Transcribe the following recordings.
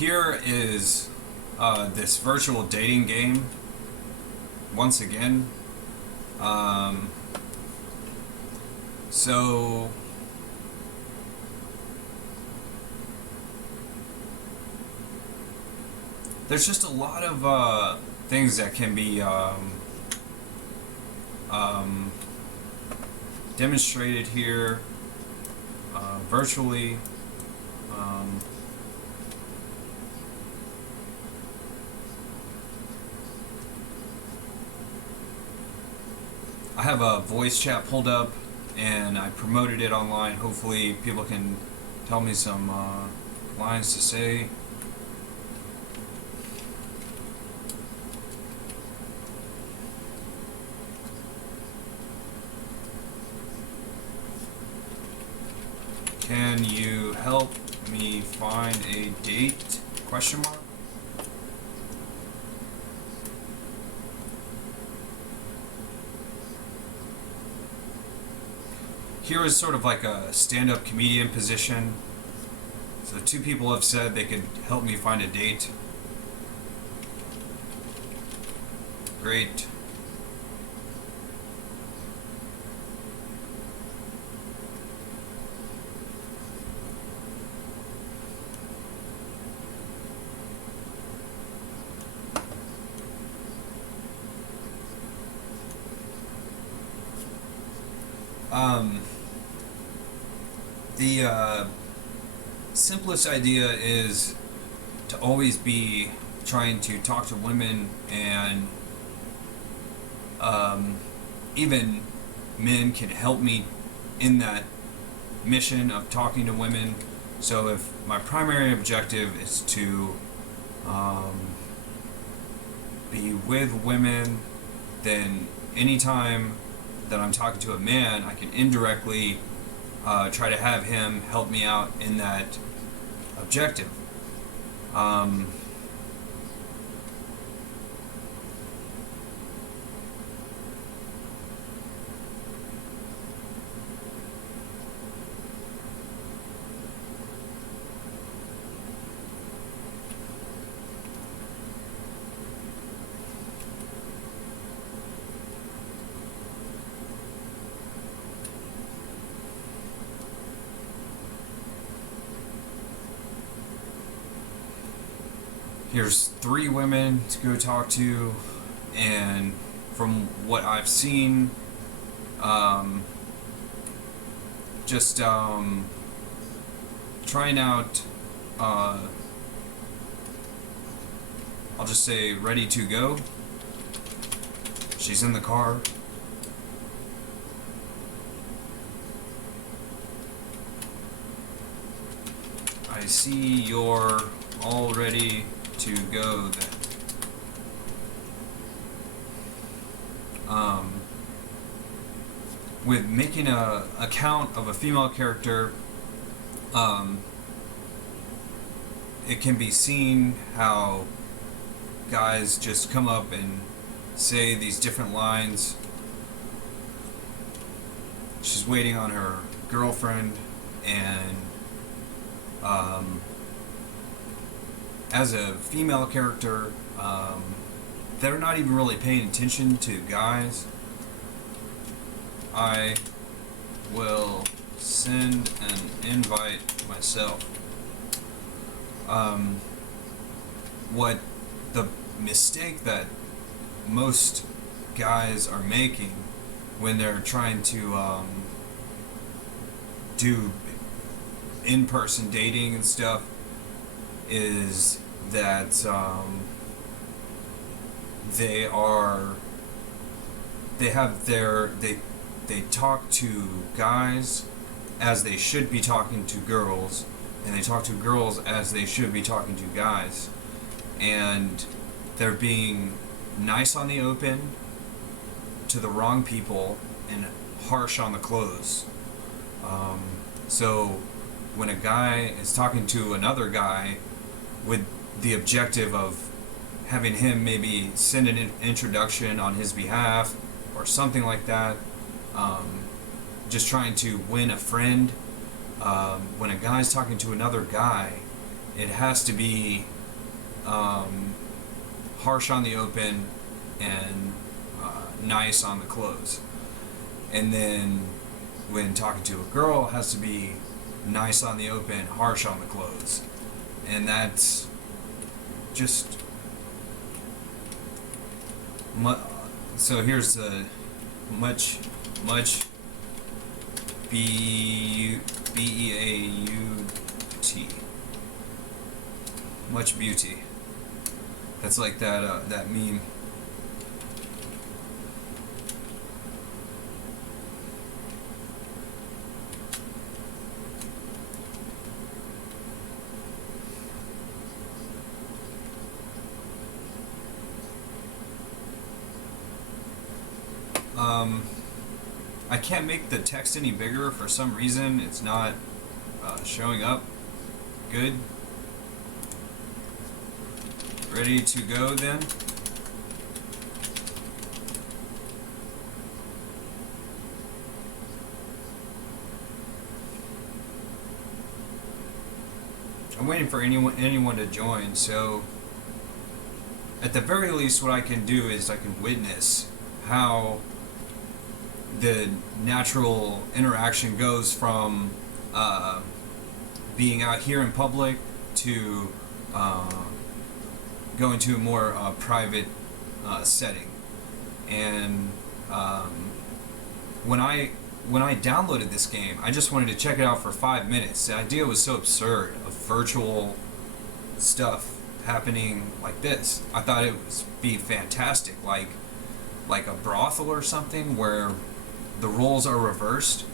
Here is this virtual dating game. Once again, um, so there's just a lot of things that can be um, demonstrated here virtually. Um, I have a voice chat pulled up and I promoted it online. Hopefully, people can tell me some lines to say. Can you help me find a date? Question mark. Here is sort of like a stand-up comedian position. So two people have said they could help me find a date. Great. The simplest idea is to always be trying to talk to women, and even men can help me in that mission of talking to women. So if my primary objective is to be with women, then anytime that I'm talking to a man, I can indirectly try to have him help me out in that objective. Um, Here's 3 women to go talk to, and from what I've seen, just trying out, I'll just say ready to go. She's in the car. I see you're all ready to go then. With making a account of a female character, it can be seen how guys just come up and say these different lines. She's waiting on her girlfriend, and as a female character, they're not even really paying attention to guys. I will send an invite myself. What the mistake that most guys are making when they're trying to do in-person dating and stuff is that they talk to guys as they should be talking to girls, and they talk to girls as they should be talking to guys, and they're being nice on the open to the wrong people and harsh on the close. So when a guy is talking to another guy with the objective of having him maybe send an introduction on his behalf or something like that, just trying to win a friend, when a guy's talking to another guy it has to be harsh on the open and nice on the close. And then when talking to a girl, it has to be nice on the open, harsh on the close. And that's just so here's the much B-E-A-U-T, much beauty. That's like that meme. I can't make the text any bigger for some reason. It's not showing up good. Ready to go then? I'm waiting for anyone to join, so at the very least what I can do is I can witness how the natural interaction goes from being out here in public to going to a more private setting. And when I downloaded this game, I just wanted to check it out for 5 minutes. The idea was so absurd of virtual stuff happening like this. I thought it would be fantastic, like a brothel or something where the roles are reversed.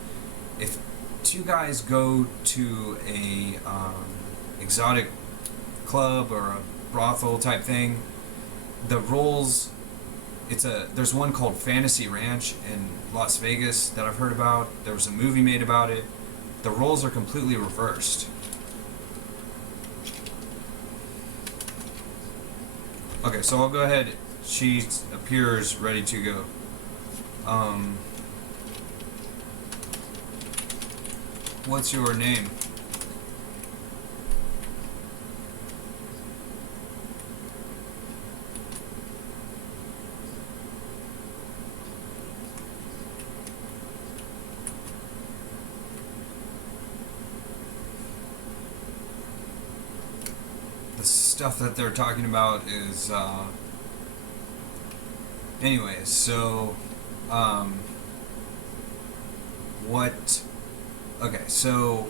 If two guys go to a exotic club or a brothel type thing, the roles, there's one called Fantasy Ranch in Las Vegas that I've heard about. There was a movie made about it. The roles are completely reversed. Okay, so I'll go ahead. She appears ready to go. What's your name? The stuff that they're talking about is anyways, so okay, so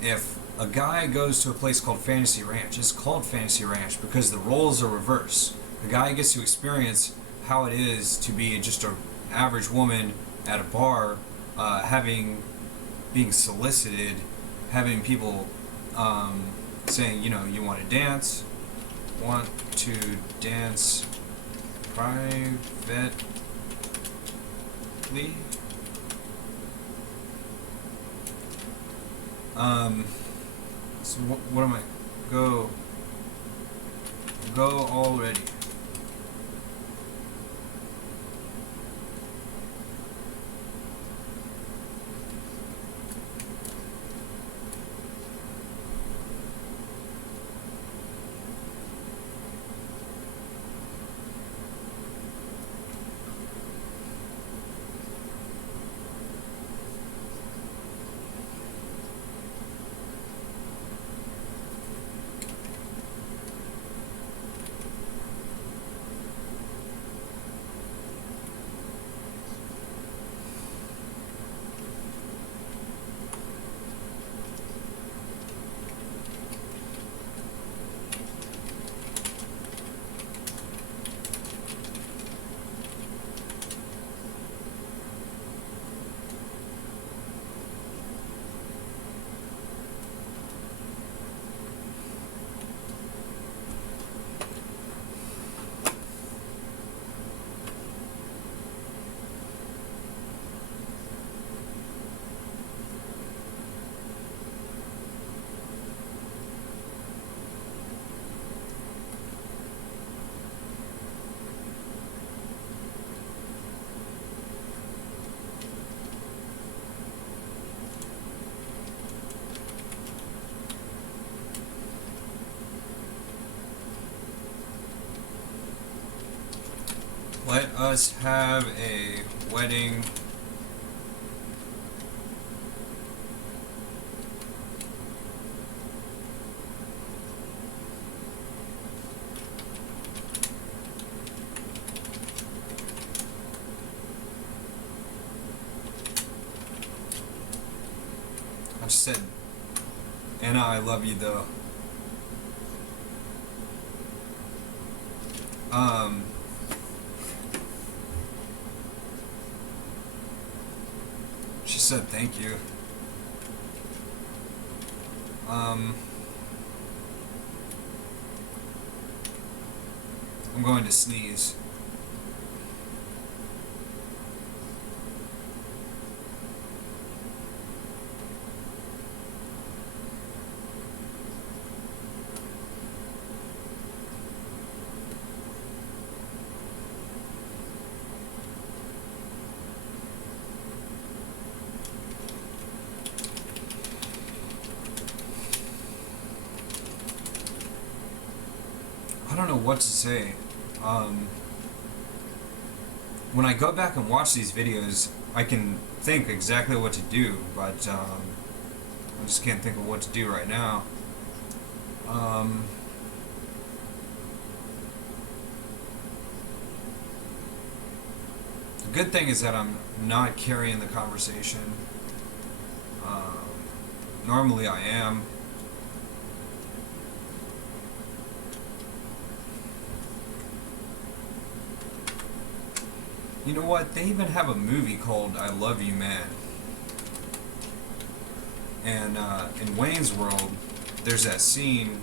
if a guy goes to a place called Fantasy Ranch, it's called Fantasy Ranch because the roles are reversed. The guy gets to experience how it is to be just an average woman at a bar, being solicited, having people saying, you want to dance privately. So what am I? Go already. Let us have a wedding. I just said, Anna, I love you though. She said thank you. I'm going to sneeze. I don't know what to say. When I go back and watch these videos, I can think exactly what to do, but I just can't think of what to do right now. The good thing is that I'm not carrying the conversation. Normally I am. You know what? They even have a movie called I Love You Man. And in Wayne's World, there's that scene,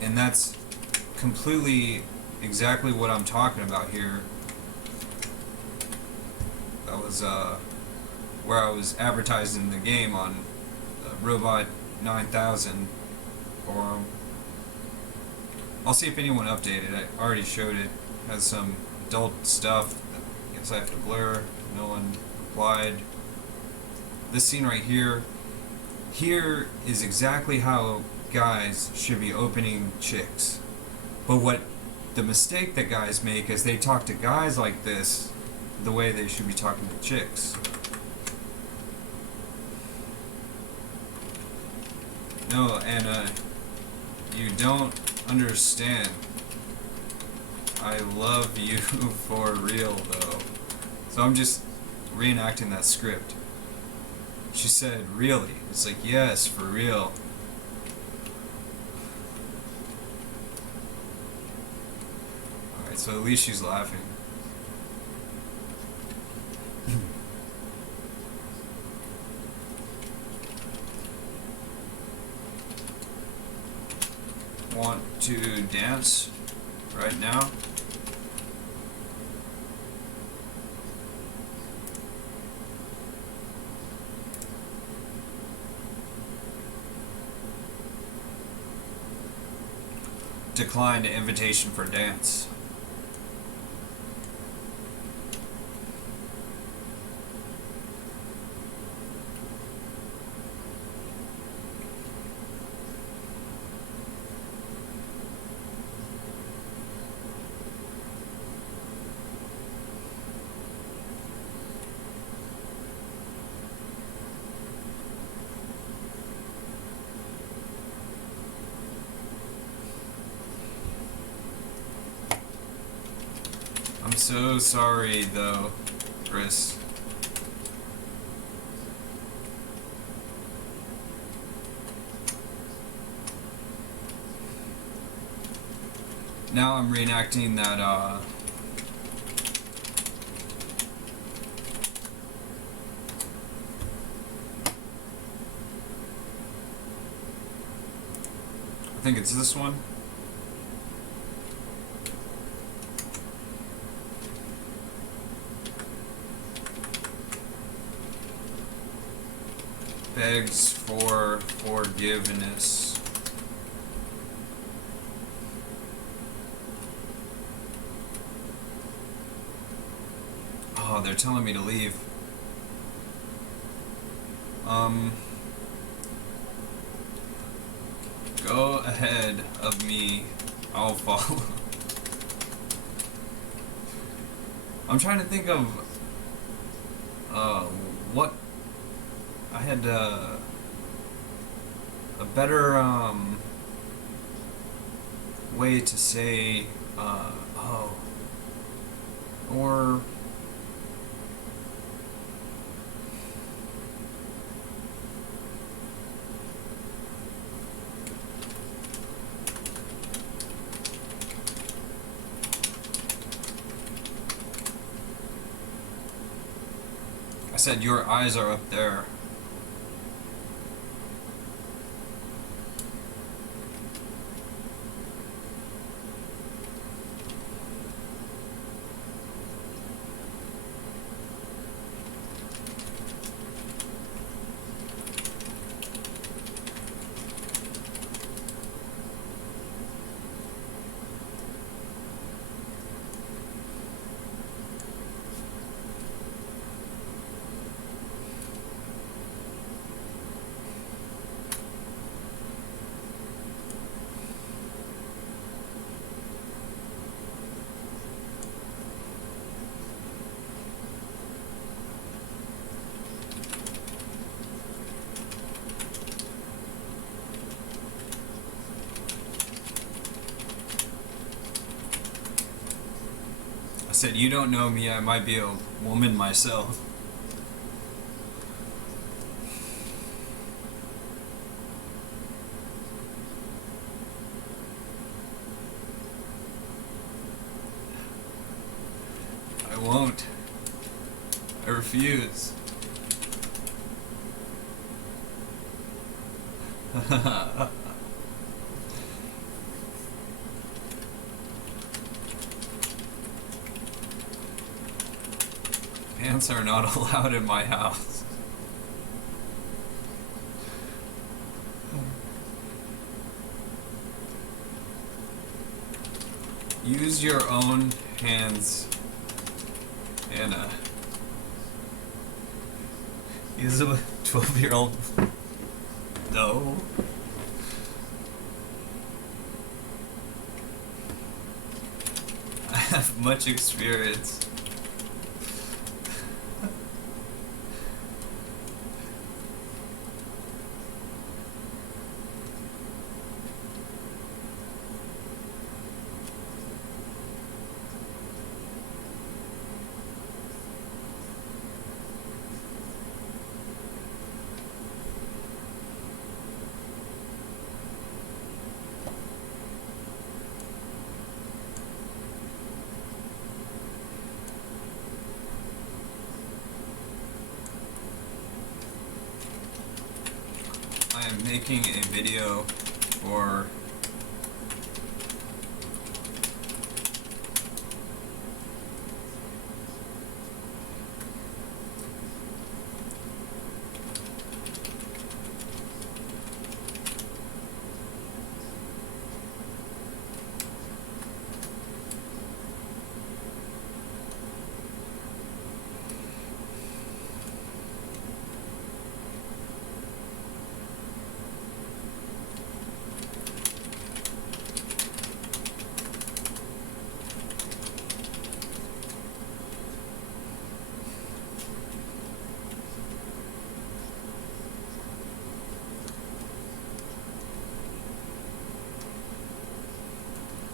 and that's completely exactly what I'm talking about here. That was where I was advertising the game on Robot 9000 forum. I'll see if anyone updated it. I already showed it. Has some adult stuff that I guess I have to blur. No one replied. This scene right here is exactly how guys should be opening chicks. But what the mistake that guys make is they talk to guys like this the way they should be talking to chicks. No, Anna, you don't understand. I love you for real, though. So I'm just reenacting that script. She said, really? It's like, yes, for real. Alright, so at least she's laughing. Want to dance right now? Declined invitation for dance. I'm so sorry, though, Chris. Now I'm reenacting that, I think it's this one. Begs for forgiveness. Oh, they're telling me to leave. Go ahead of me. I'll follow. I'm trying to think of what I had a better way to say or I said your eyes are up there. I said, you don't know me, I might be a woman myself. I won't. I refuse. Pants are not allowed in my house. Use your own hands, Anna. Use a 12-year-old. No. I have much experience. I am making a video for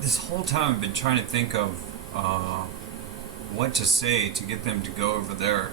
this whole time I've been trying to think of what to say to get them to go over there.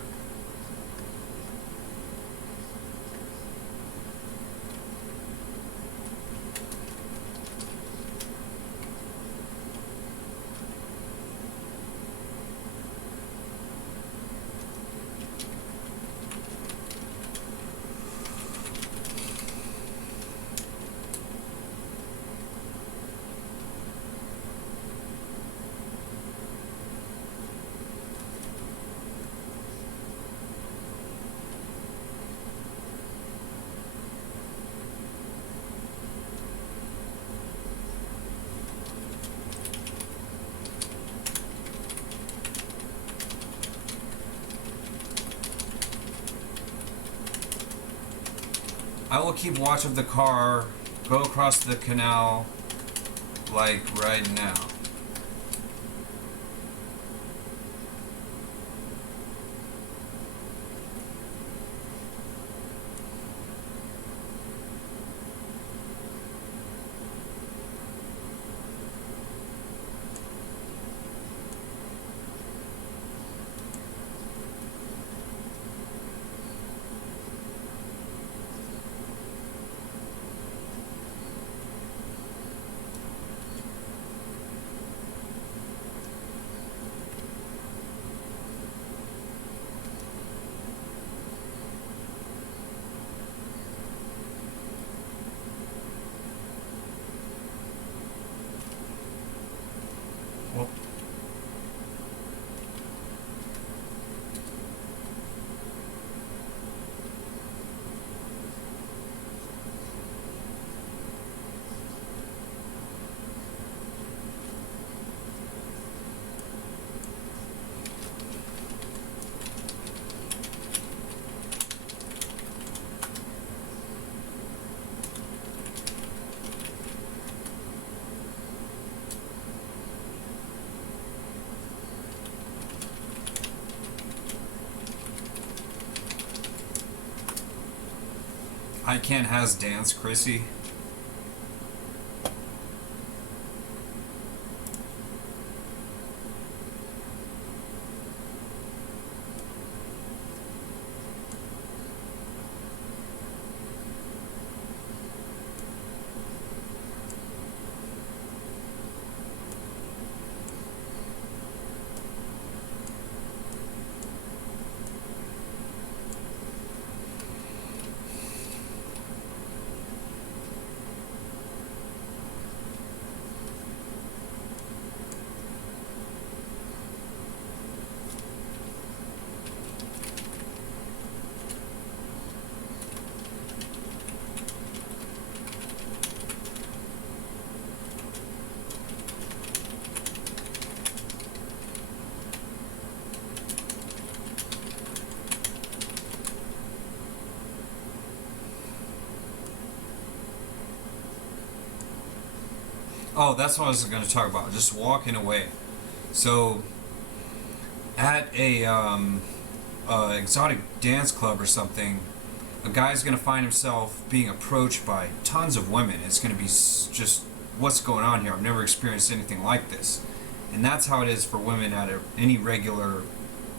I will keep watch of the car go across the canal like right now. I can't has dance, Chrissy. Oh, that's what I was going to talk about. Just walking away. So, at a exotic dance club or something, a guy's going to find himself being approached by tons of women. It's going to be just, what's going on here? I've never experienced anything like this. And that's how it is for women at any regular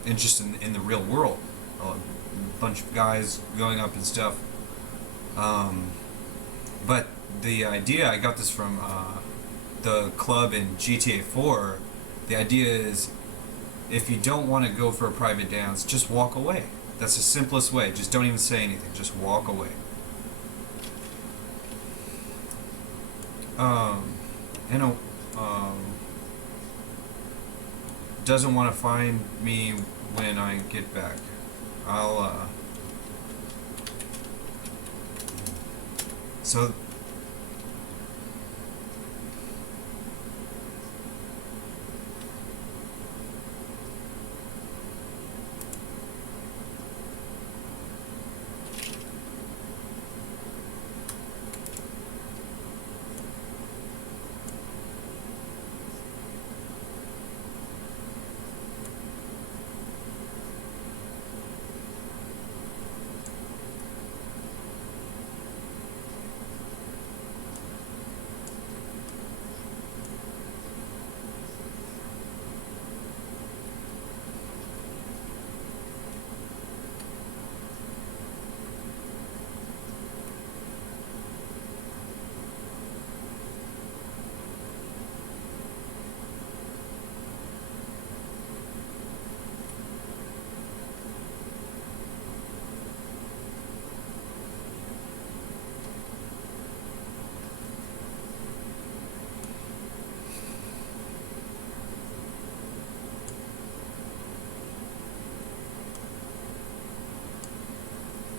interest in the real world. A bunch of guys going up and stuff. But the idea, I got this from the club in GTA 4. The idea is, if you don't want to go for a private dance, just walk away. That's the simplest way. Just don't even say anything. Just walk away. You know, doesn't want to find me when I get back. So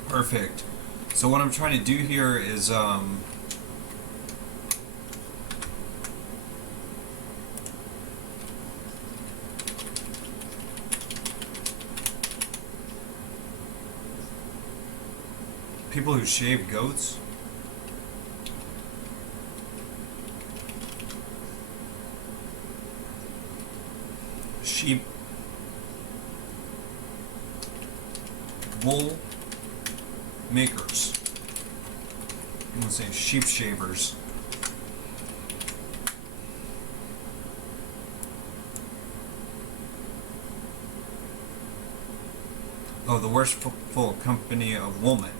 perfect. So what I'm trying to do here is people who shave goats. Sheep. Wool makers. I'm gonna say sheep shavers. Oh, the worshipful company of woolmen.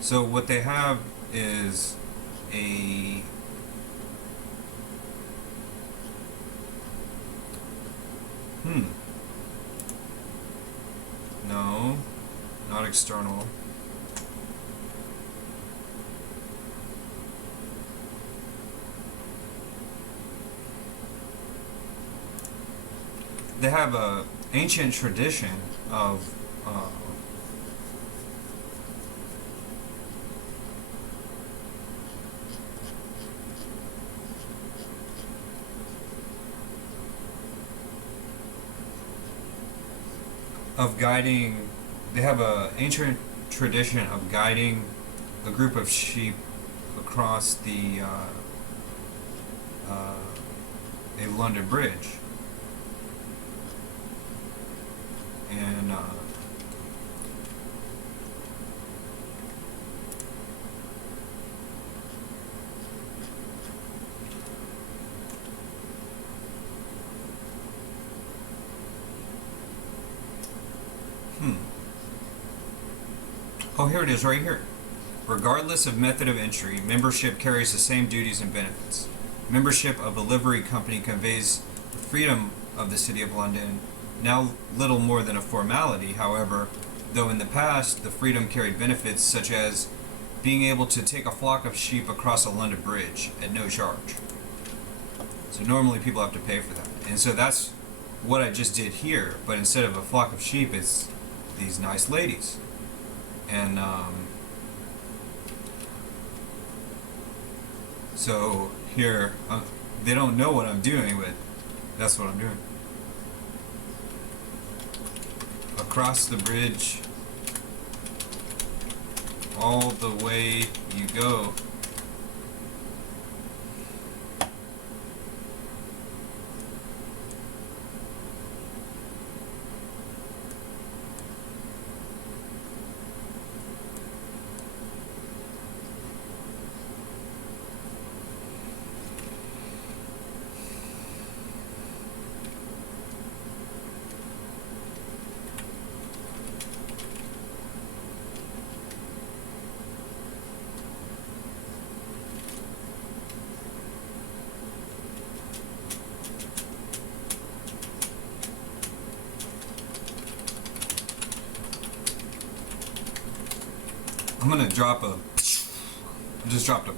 So what they have is a no, not external. They have a ancient tradition of guiding. They have a ancient tradition of guiding a group of sheep across the a London Bridge, and Hmm. Oh, here it is, right here. Regardless of method of entry, membership carries the same duties and benefits. Membership of a livery company conveys the freedom of the City of London, now little more than a formality, however, though in the past the freedom carried benefits such as being able to take a flock of sheep across a London bridge at no charge. So normally people have to pay for that. And so that's what I just did here, but instead of a flock of sheep, it's these nice ladies. And so here, they don't know what I'm doing, but that's what I'm doing. Across the bridge, all the way you go. I'm gonna drop a. I just dropped a.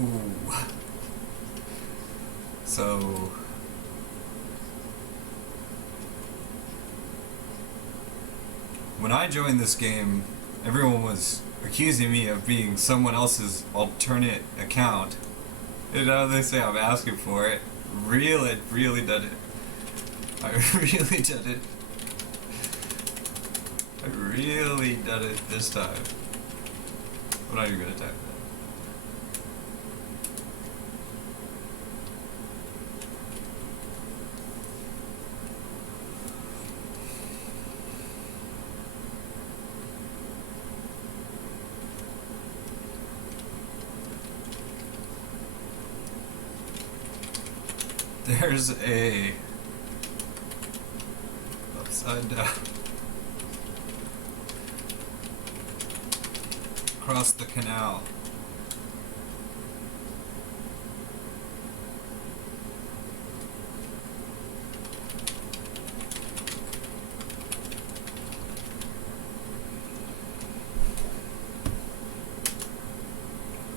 Ooh. So. When I joined this game, everyone was accusing me of being someone else's alternate account. And now they say I'm asking for it. Really done it. I really done it. I really done it this time. I'm not even gonna type that. There's a upside down across the canal.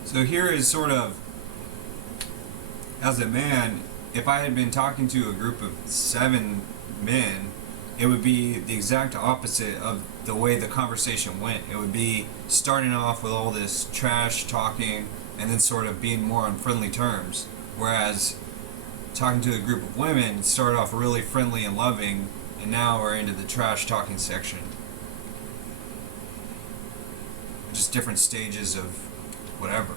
So here is sort of, as a man, if I had been talking to a group of 7 men, it would be the exact opposite of the way the conversation went. It would be starting off with all this trash talking and then sort of being more on friendly terms. Whereas talking to a group of women, it started off really friendly and loving, and now we're into the trash talking section. Just different stages of whatever.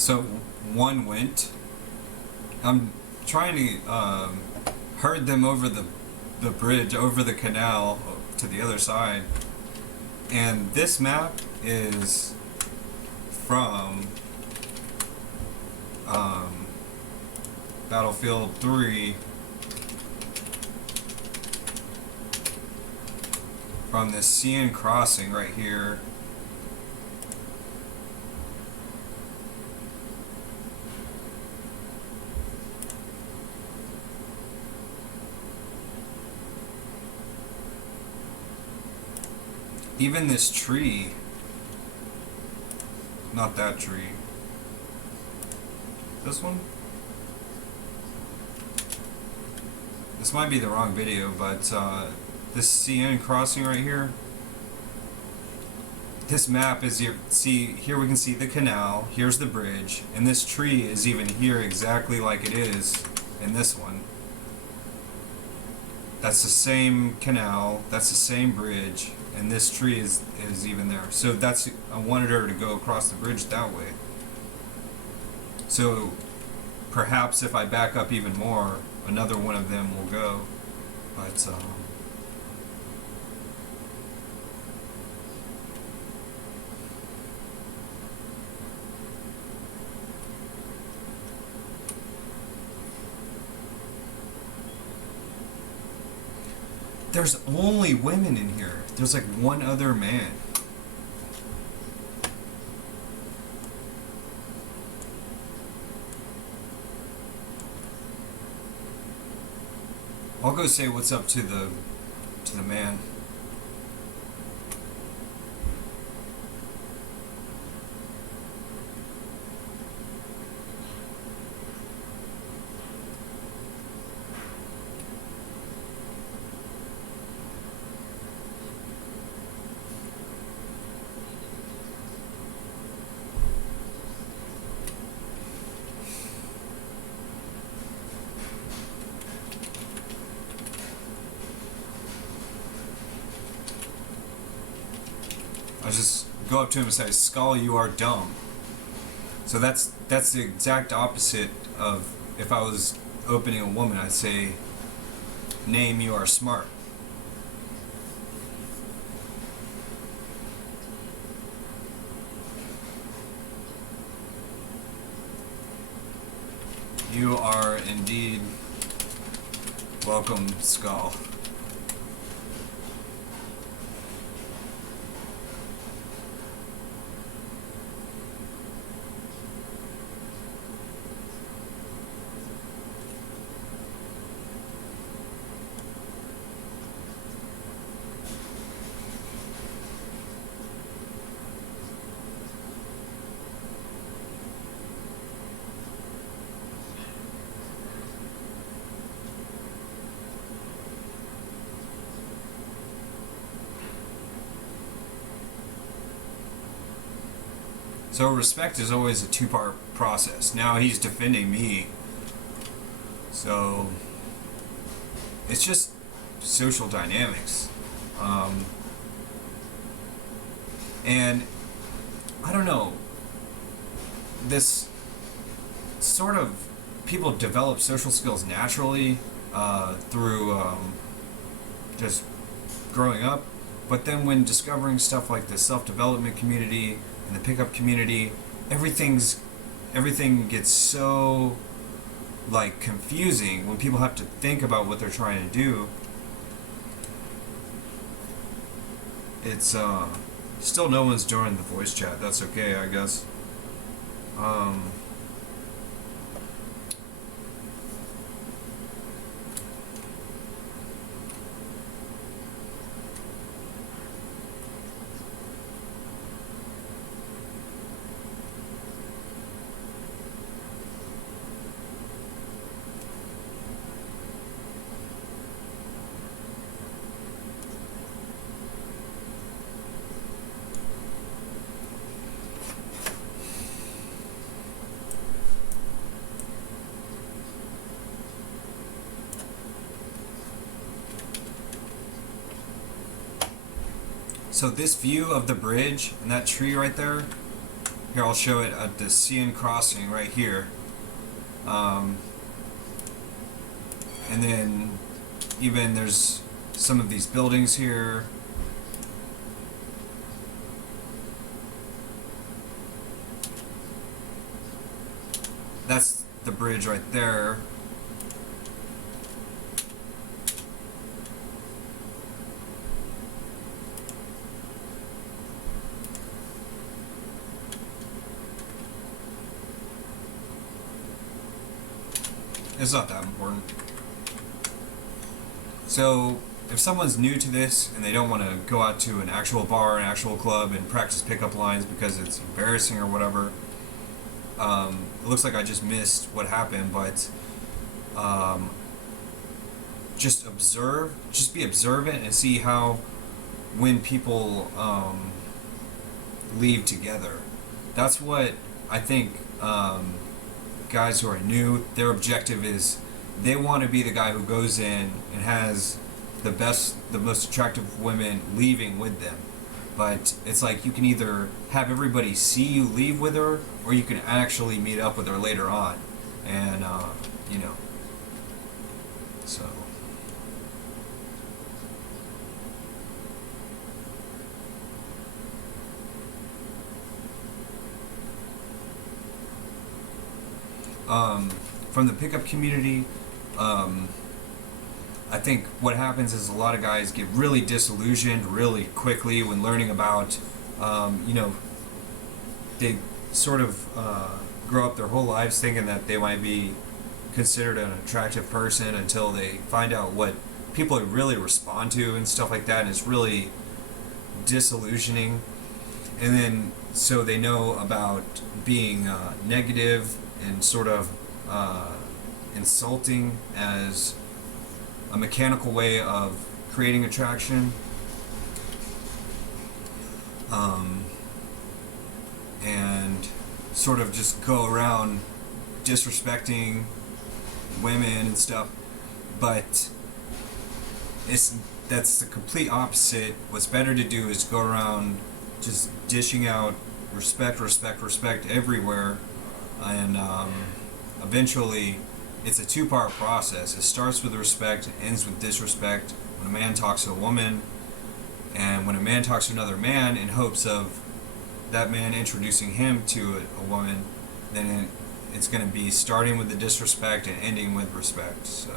So one went. I'm trying to herd them over the bridge, over the canal to the other side. And this map is from Battlefield 3, from this CN crossing right here. Even this tree, not that tree, this one? This might be the wrong video, but this CN crossing right here, this map is here. See, here we can see the canal, here's the bridge, and this tree is even here exactly like it is in this one. That's the same canal, that's the same bridge, and this tree is even there. So that's, I wanted her to go across the bridge that way. So perhaps if I back up even more, another one of them will go. But there's only women in here. There's like one other man. I'll go say what's up to the man. I just go up to him and say, "Skull, you are dumb." So that's the exact opposite of if I was opening a woman. I'd say, "Name, you are smart." You are indeed welcome, Skull. So respect is always a two-part process. Now he's defending me. So it's just social dynamics. And I don't know, this sort of, people develop social skills naturally through just growing up. But then when discovering stuff like the self-development community and the pickup community, everything gets so like confusing when people have to think about what they're trying to do. It's still no one's joined the voice chat. That's okay, I guess. So this view of the bridge and that tree right there, Here, I'll show it at the CN crossing right here. Um, and then even there's some of these buildings here. That's the bridge right there. It's not that important. So if someone's new to this and they don't want to go out to an actual bar, an actual club, and practice pickup lines because it's embarrassing or whatever, it looks like I just missed what happened, but just observe, just be observant and see how when people leave together. That's what I think guys who are new, their objective is they want to be the guy who goes in and has the best, the most attractive women leaving with them. But it's like you can either have everybody see you leave with her, or you can actually meet up with her later on. And, you know, so. From the pickup community, I think what happens is a lot of guys get really disillusioned really quickly when learning about, you know, they sort of grow up their whole lives thinking that they might be considered an attractive person until they find out what people really respond to and stuff like that, and it's really disillusioning. And then so they know about being negative and sort of insulting as a mechanical way of creating attraction, and sort of just go around disrespecting women and stuff. But that's the complete opposite. What's better to do is go around just dishing out respect everywhere, and eventually it's a two-part process. It starts with respect, ends with disrespect. When a man talks to a woman, and when a man talks to another man in hopes of that man introducing him to a woman, then it's going to be starting with the disrespect and ending with respect. So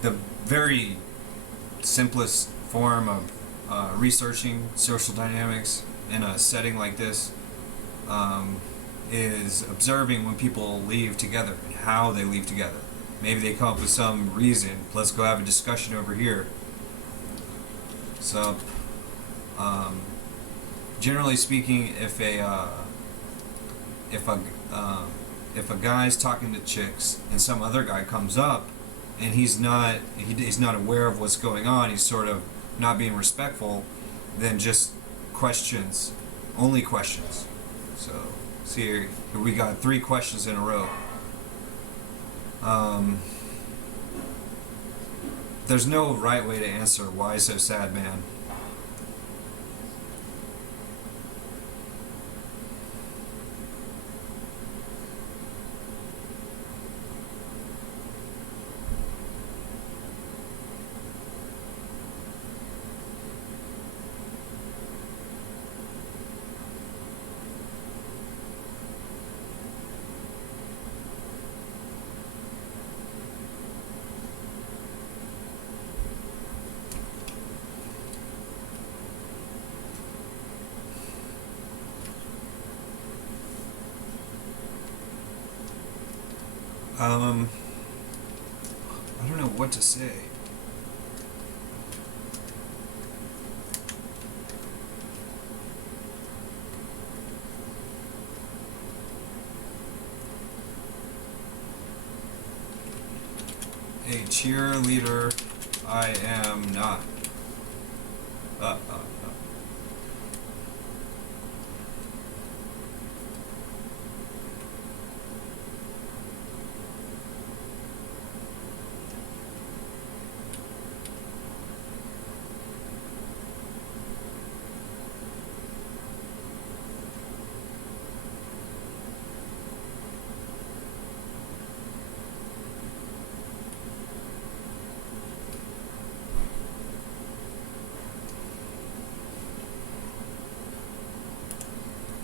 the very simplest form of researching social dynamics in a setting like this is observing when people leave together and how they leave together. Maybe they come up with some reason. Let's go have a discussion over here. So, generally speaking, if a guy's talking to chicks and some other guy comes up and he's not aware of what's going on, he's sort of not being respectful, then just questions, only questions. So see here we got 3 questions in a row. There's no right way to answer why so sad, man. Um, I don't know what to say. A cheerleader I am not. Uh, uh, uh.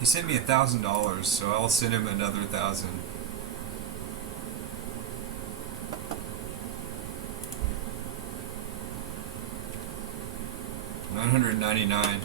He sent me $1,000, so I'll send him another 1,000. $999.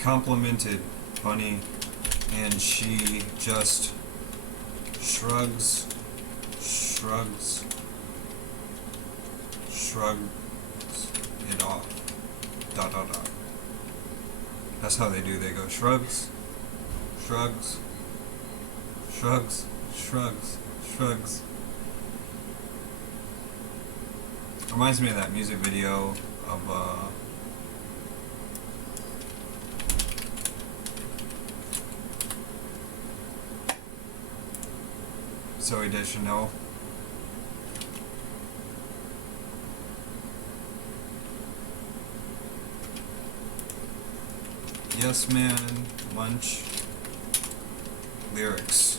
Complimented Bunny, and she just shrugs it off. Dot dot dot. That's how they do. They go shrugs. Reminds me of that music video of Zoe Deschanel. Yes Man, Lunch, lyrics.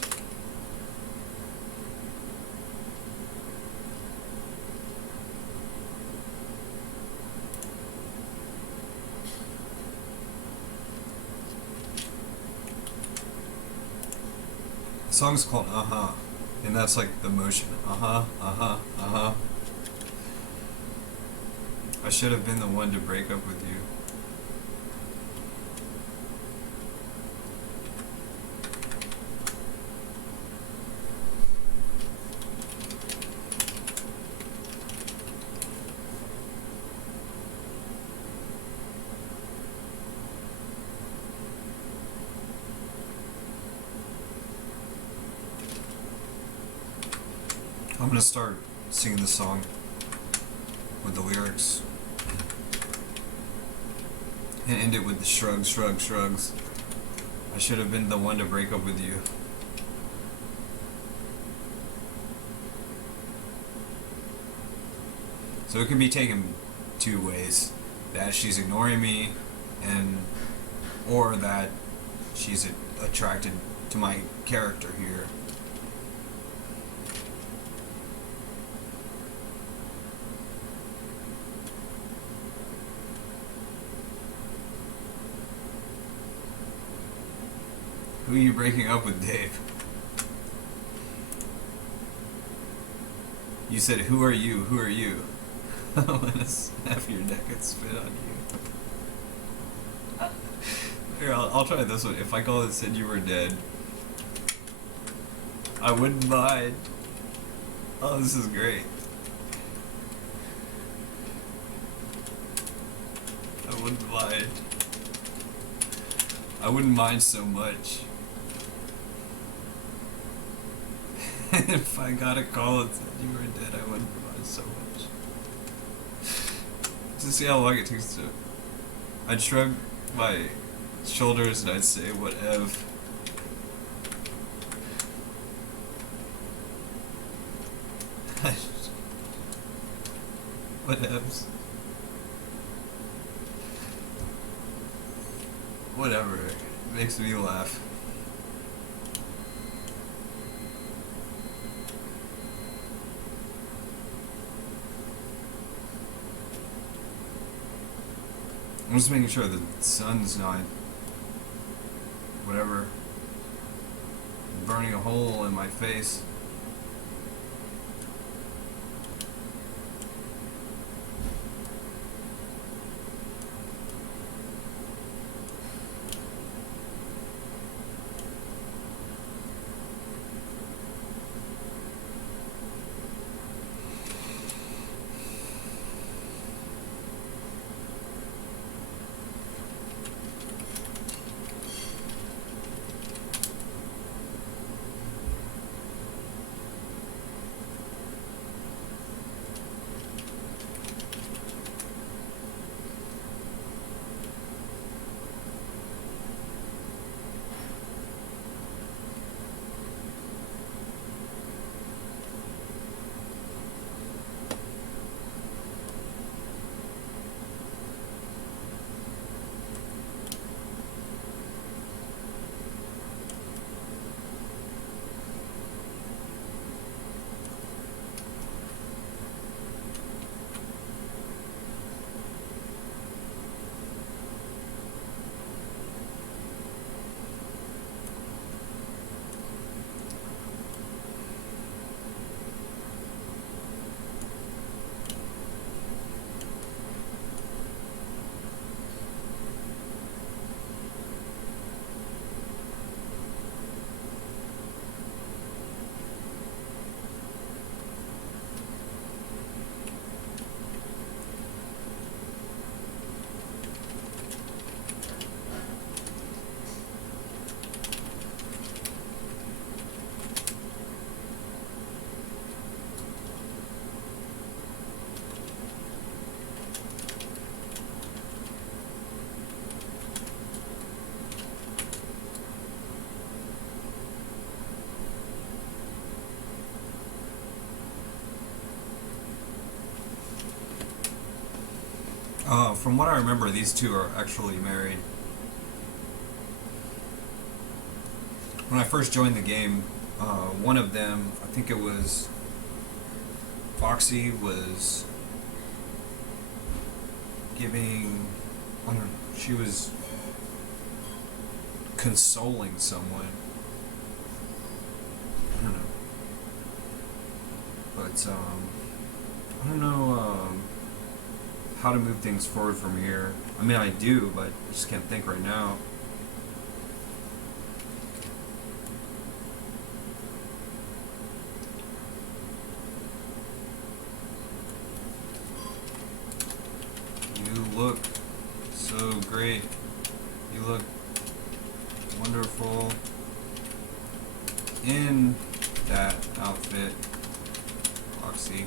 The song's called Uh-huh. And that's like the motion. Uh-huh, uh-huh, uh-huh. I should have been the one to break up with you. I'm gonna start singing the song with the lyrics and end it with the shrugs. I should have been the one to break up with you. So it can be taken two ways: that she's ignoring me, or that she's attracted to my character here. Who are you breaking up with, Dave? You said, who are you? Who are you? I'm gonna snap your neck and spit on you. Here, I'll try this one. If I call it said you were dead, I wouldn't mind. Oh, this is great. I wouldn't mind. I wouldn't mind so much. If I got a call and said you were dead, I wouldn't mind so much. To see how long it takes to... I'd shrug my shoulders and I'd say, whatever. Whatevs. Whatever. It makes me laugh. I'm just making sure the sun's not, whatever, burning a hole in my face. From what I remember, these two are actually married. When I first joined the game, one of them, I think it was Foxy, was giving, I don't know, she was consoling someone. I don't know. But, I don't know, how to move things forward from here. I mean, I do, but I just can't think right now. You look so great. You look wonderful in that outfit, Foxy.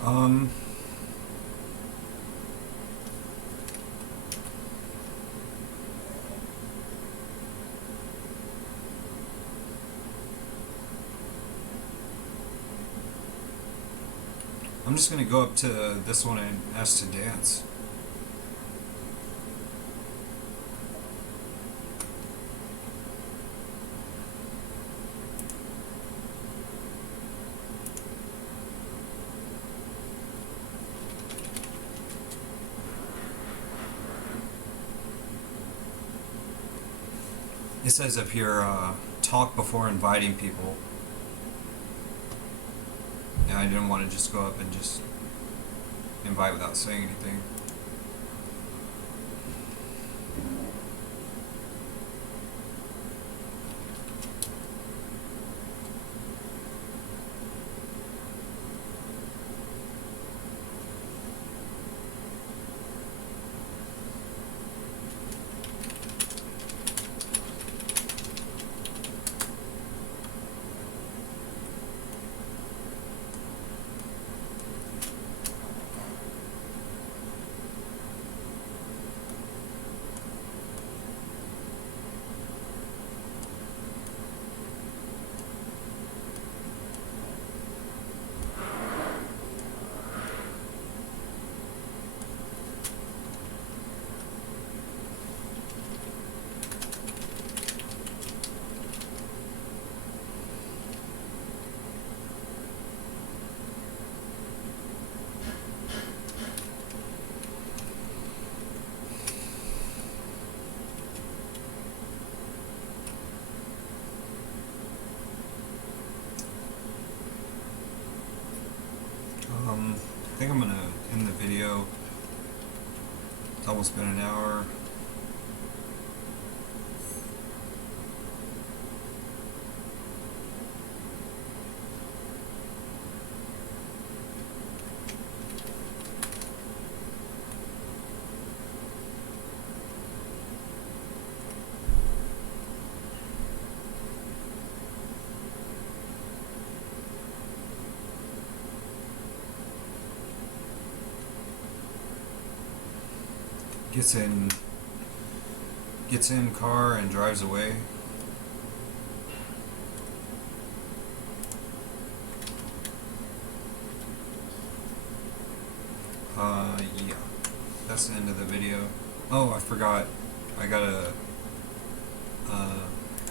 Um, I'm just gonna go up to this one and ask to dance. It says up here, talk before inviting people. And I didn't want to just go up and just invite without saying anything. I think I'm gonna end the video. It's almost been an hour. Gets in car and drives away. Yeah, that's the end of the video. Oh, I forgot. I gotta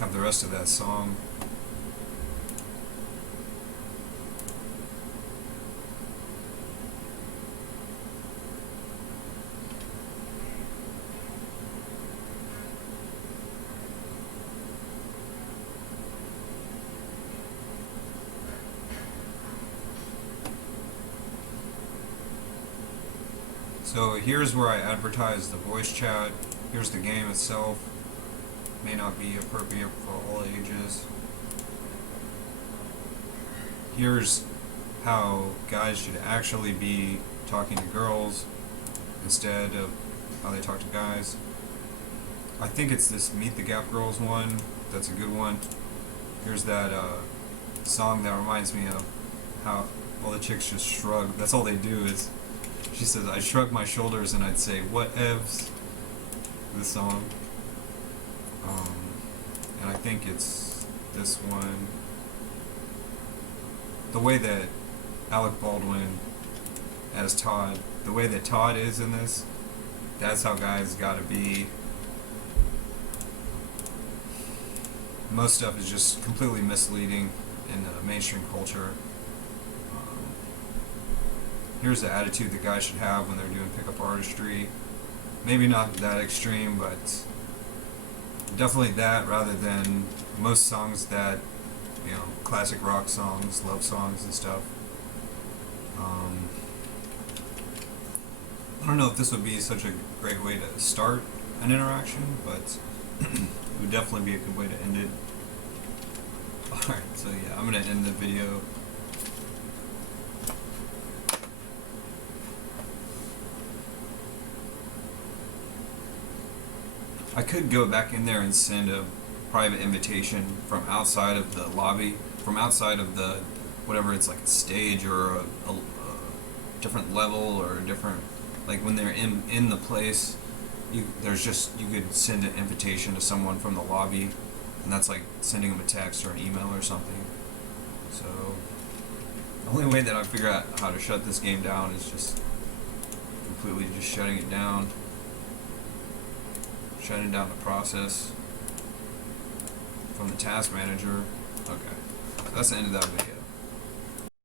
have the rest of that song. So here's where I advertise the voice chat. Here's the game itself. May not be appropriate for all ages. Here's how guys should actually be talking to girls instead of how they talk to guys. I think it's this Meet the Gap Girls one. That's a good one. Here's that song that reminds me of how all the chicks just shrug. That's all they do is, she says, I shrug my shoulders and I'd say, what evs? This song. And I think it's this one. The way that Alec Baldwin as Todd, the way that Todd is in this, that's how guys gotta be. Most stuff is just completely misleading in mainstream culture. Here's the attitude that guys should have when they're doing pickup artistry. Maybe not that extreme, but definitely that rather than most songs that, you know, classic rock songs, love songs and stuff. I don't know if this would be such a great way to start an interaction, but it would definitely be a good way to end it. Alright, so yeah, I'm gonna end the video. I could go back in there and send a private invitation from outside of the lobby, from outside of the, whatever it's like, a stage or a different level or a different, like when they're in the place, you could send an invitation to someone from the lobby, and that's like sending them a text or an email or something. So the only way that I figure out how to shut this game down is just completely just shutting it down, shutting down the process from the task manager. Okay, that's the end of that video.